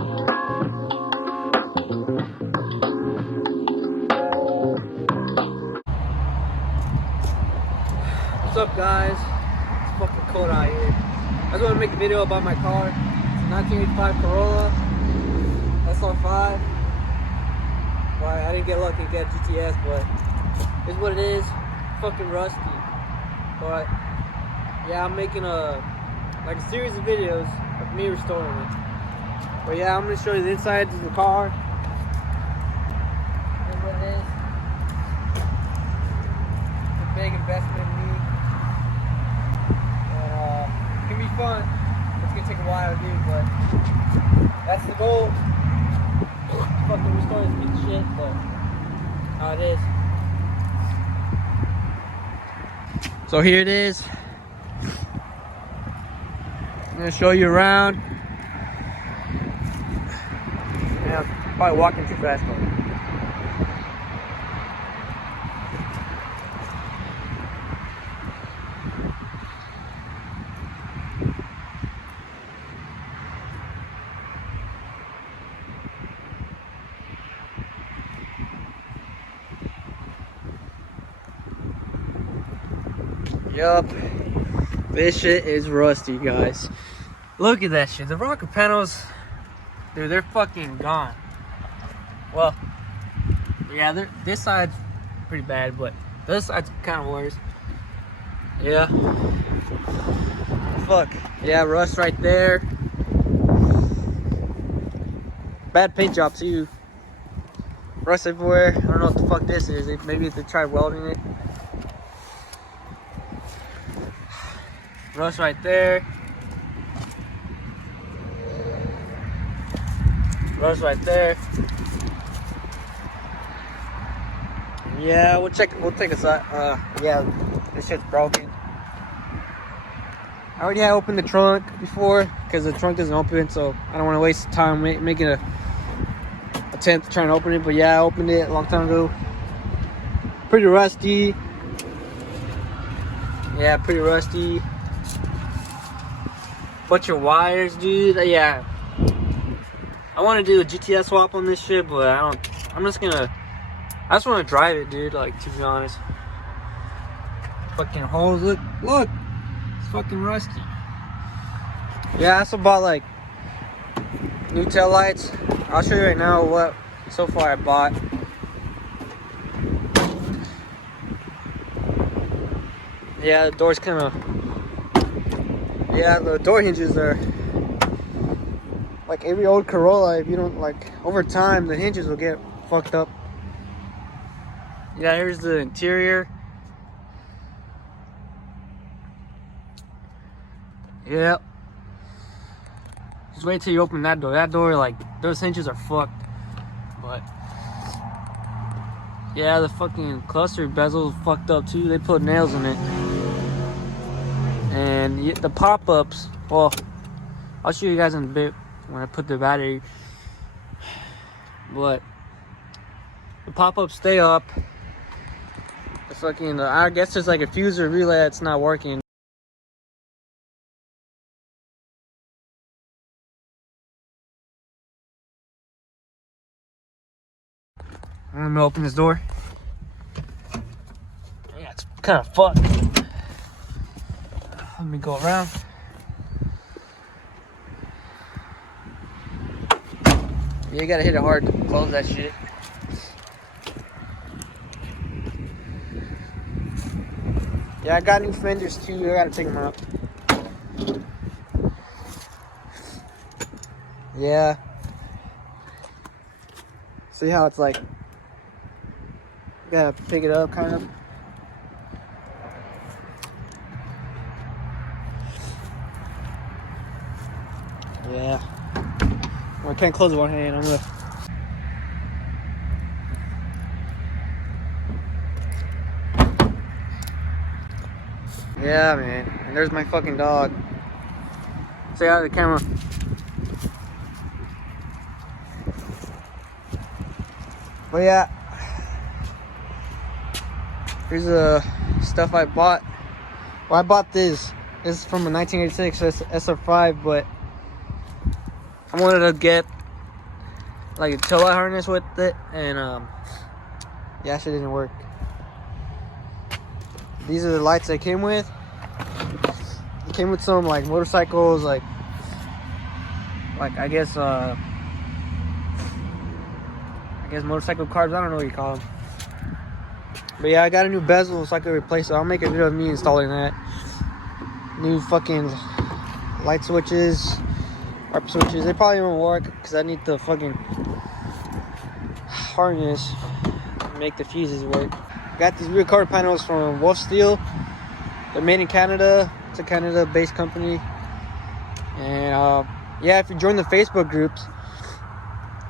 What's up, guys? It's fucking cold out here. I just want to make a video about my car. It's a 1985 Corolla SR5. Well, I didn't get lucky to get GTS, but it's what it is. Fucking rusty. But yeah, I'm making a series of videos of me restoring it. But yeah, I'm gonna show you the insides of the car. Here's what it is. It's a big investment in me. It can be fun. It's gonna take a while to do, but that's the goal. Fucking restore this piece of shit, but how it is. So here it is. I'm gonna show you around. Yeah, I'm probably walking too fast though. Yup, this shit is rusty, guys. Look at that shit. The rocker panels, dude, they're fucking gone. Well, yeah, this side's pretty bad, but this side's kind of worse. Yeah. Fuck. Yeah, rust right there. Bad paint job too. Rust everywhere. I don't know what the fuck this is. Maybe if they tried welding it. Rust right there. Rust right there. Yeah, we'll take a side. Yeah, this shit's broken. I already had opened the trunk before because the trunk doesn't open, so I don't want to waste time making a attempt to try and open it. But yeah, I opened it a long time ago. Pretty rusty. Yeah, pretty rusty. Bunch of wires, dude. Yeah, I want to do a GTS swap on this shit, but I just want to drive it, dude. Like, to be honest, fucking holes. Look, it's fucking rusty. Yeah, I also bought like new tail lights. I'll show you right now what so far I bought. Yeah, the door's kind of. Yeah, the door hinges are like every old Corolla. If you don't, like, over time, the hinges will get fucked up. Yeah, here's the interior. Yep. Just wait till you open that door. That door, like, those hinges are fucked. But yeah, the fucking cluster bezel fucked up too. They put nails in it. And the pop-ups, well, I'll show you guys in a bit when I put the battery. But the pop-ups stay up. The fucking, I guess there's like a fuse or relay that's not working. I'm gonna open this door. Yeah, it's kind of fucked. Let me go around. Yeah, you gotta hit it hard to close that shit. Yeah, I got new fenders too. I gotta take them out. Yeah. See how it's like, you gotta pick it up kind of. Yeah. Well, I can't close one hand. I'm gonna. Yeah, man. And there's my fucking dog. Say hi to the camera. But yeah. Here's the stuff I bought. Well, I bought this. This is from a 1986 SR5, but I wanted to get like a tail light harness with it, and yeah, shit didn't work. These are the lights they came with. It came with some like motorcycles, like I guess motorcycle carbs. I don't know what you call them. But yeah, I got a new bezel so I can replace it. I'll make a video of me installing that. New fucking light switches, ARP switches. They probably won't work because I need the fucking harness to make the fuses work. Got these rear cover panels from Wolf Steel. They're made in Canada. It's a Canada-based company. And yeah, if you join the Facebook groups,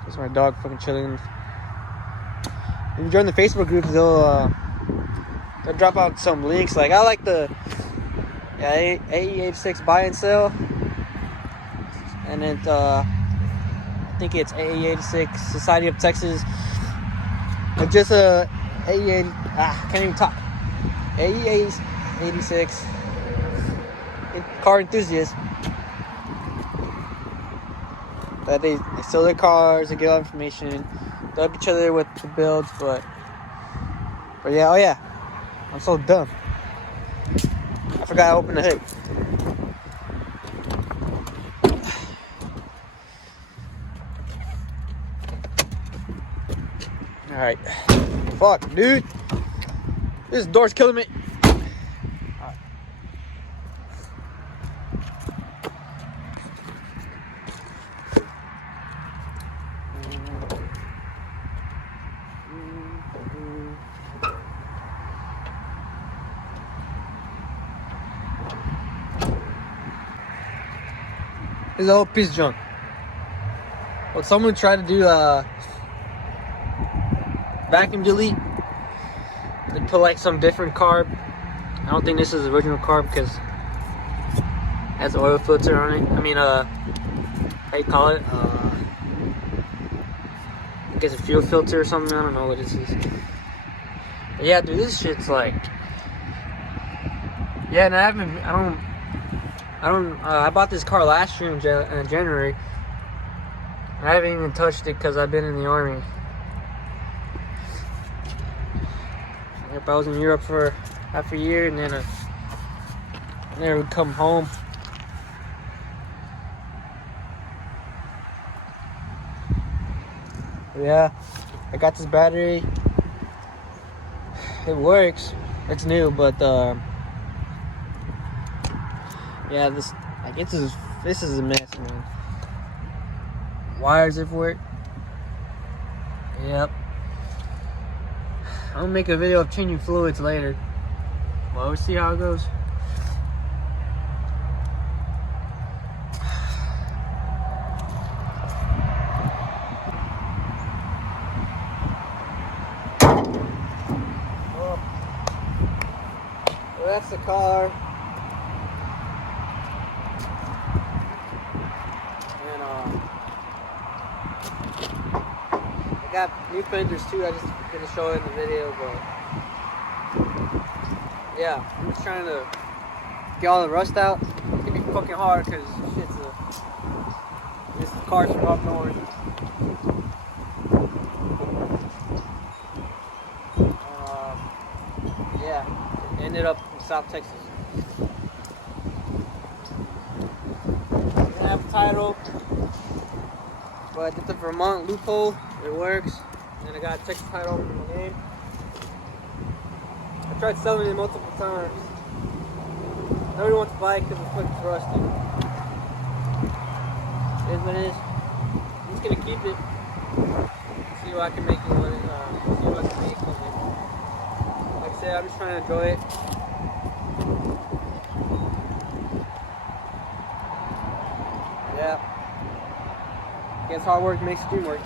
there's my dog fucking chilling. If you join the Facebook groups, they'll drop out some links. Like I like the AE86 buy and sell, and then I think it's AE86 Society of Texas. But just AE80. Can't even talk. AE86 car enthusiasts. That they sell their cars, they give out information, they help each other with the builds, but yeah, oh yeah, I'm so dumb. I forgot I opened the hood. Alright. Fuck, dude. This door's killing me. This is a whole piece of junk. Well, someone tried to do vacuum delete. They put like some different carb. I don't think this is the original carb because it has an oil filter on it. I mean, how you call it? I guess a fuel filter or something. I don't know what this is. But yeah, dude, this shit's like, yeah, and I bought this car last year in January. I haven't even touched it because I've been in the army. Yep, I was in Europe for half a year, and then I never would come home. But yeah, I got this battery. It works. It's new, but yeah, this is a mess, man. Wires everywhere. Yep. I'll make a video of changing fluids later. Well, we'll see how it goes. Well, that's the car. I got new fenders too. I just didn't show it in the video, but yeah, I'm just trying to get all the rust out. It's gonna be fucking hard because this car's from up north. Yeah, ended up in South Texas. Didn't have a title, but I did the Vermont loophole. It works. And then I got a Texas title in my name. I tried selling it multiple times. Nobody wants to buy it because it's fucking rusty. It is what it is. I'm just gonna keep it. See what I can make it with it. See what I can make with it. Like I said, I'm just trying to enjoy it. Yeah. Guess hard work makes the dream work.